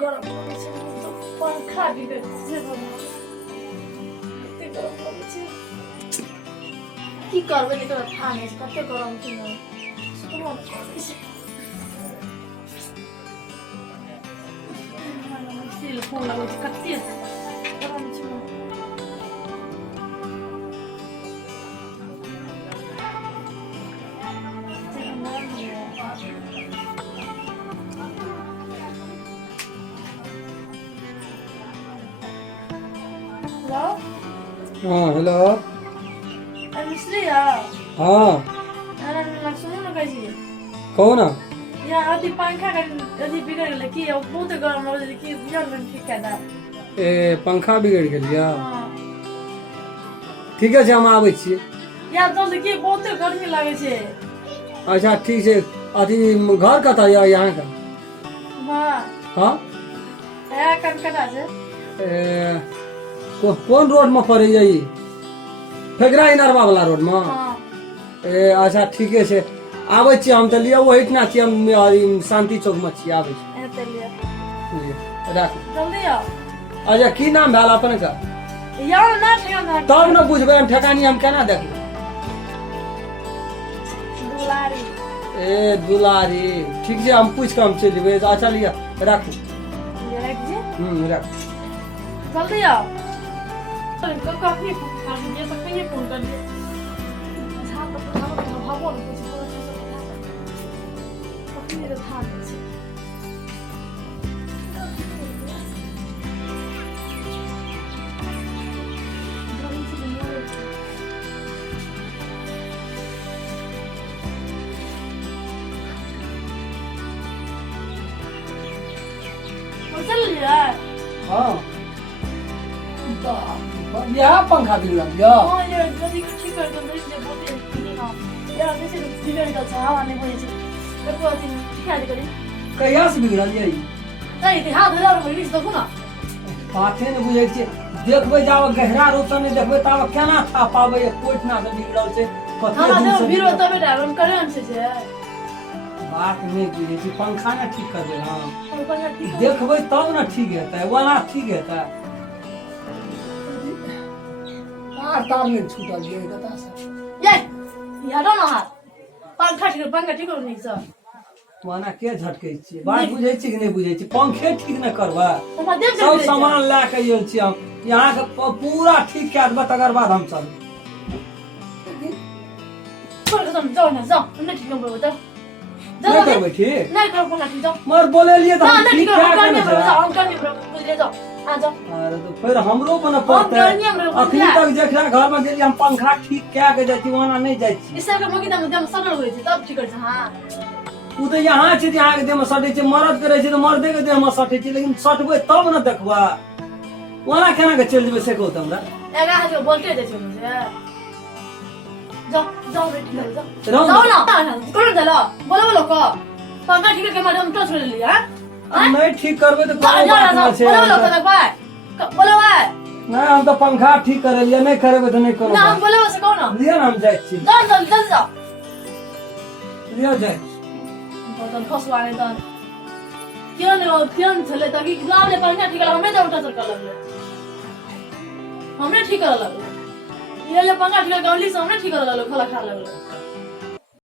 गरम पड़े छै तो पंखा बिगड़ छै कते गरम पड़े छै की करबै एकर था नै छै कते गरम छै नै सुनो पड़े छै सिल फोन लगै छै कते गरम छै हाँ हेलो मिस्त्री हाँ सुनो ना कैसी कौन यहाँ अति पंखा का अति बिगड़ गेलै की बहुत गरम लगै छै की यार मन ठीक है दा ए पंखा बिगड़ गेलिया हां ठीक है हम आबै छियै यार तो की बहुत गर्मी लागै छै अच्छा ठीक छै अथी घर कतऽ यऽ यहाँ का हां हाँ है कनकटा छै कौन रोड में पड़े ई फेगरा इनरवा वाला रोड में हां अच्छा ठीके छै आबै छियै हम तऽ लिअ ओहिठना छियै हम शांति चौक में छियै आबै छियै एते लिया राखू जल्दी आ अच्छा की नाम भेल अपन का यार ना ठेकाना तब न बुझबै हम ठेकानी हम केना देखबै दुलारी ए दुलारी ठीक छै हम पूछ के हम चलि जेबै अच्छा लिअ राखू ये रख जी राखू जल्दी आ काफी फोन ये तक ये फोन कर दिए अच्छा तो भागो ना कुछ मेरे था छै चल यार हाँ यहाँ पंखा बिगड़ गया हां यार जल्दी ठीक कर दो नहीं से बोलते हां यार जैसे बिगड़ गया था हवा नहीं होई छै देखो दिन क्या करी कहिया से बिगड़ल ये नहीं ते हाथ धरा होई छै देखो ना पाथे ने बुझै छियै देखबै जाब गहरा रूप से नहीं देखबै ताब केना था पाबै कोठना से बिगड़ल छै कते हमरा दिन देव से वीरो तबे ड्राइवर करे हम छै बात नहीं बुझै छी पंखा ने ठीक करबै हां और पंखा ठीक कर देखबै तब ना ठीक हेतै वाला ठीक हेतै तार नहीं छूटल ये कता से ये यार ना हाथ पंखा ठीक करो नहीं सर वाना के झटकै छियै बात बुझै छी कि नहीं बुझै छी पंखे ठीक न करबै हमरा देव सब सामान ला के आयल छी हम यहाँ के पूरा ठीक कए देबै तकर बाद हम चलबै छोड़ के तुम जाओ ना जाओ नहीं ठीक करो तो नहीं करबै ठीक नहीं करो पंखा ठीक जाओ मर बोलेलिए तो ना हम नहीं ठीक करो कए करने के बरो जाओ हम करने बरो ले जाओ आ जाओ अरे तो फिर हमरो बना पड़तै करनिए हमरा अखनी तक जेकरा घर में गेली हम पंखा ठीक कए के जाइ छी वहां नहीं जाइ छी इससे के मगी दम सडल होई छै तब ठीक कर छै हां उ तो यहाँ छै यहाँ के देह में सटै छै मरद करे छै तो मर्दे के देह में सटै छै लेकिन सटबै तब न देखबा वहां केना के चल जेबै से कहू त हमरा एगा हाथ बोलते दे छै मुझे जाओ जाओ बेटी जाओ रहू जाओ ना करो दला बोलो को पंखा ठीक के मैडम तो छोड़ लिया हां नहीं ठीक करबै तो कोनो जाओ बात ना ना छै बोलो को भाई बोलो भाई नहीं हम तो पंखा ठीक करेलिए नहीं करेबै तो नहीं करो ना हम बोलो से कहो ना लिया ना हम जाइ छी जाओ जल्दी जल्दी जाओ लिया जाइ बतन खसवाने त क्यों चले ताकि गुलाब ले पंखा ठीक हमें तो उल्टा चल लगले हमने ठीक कर लगले ये ले पंखा ठीक गौली से हमने ठीक कर लगले खला खा लगले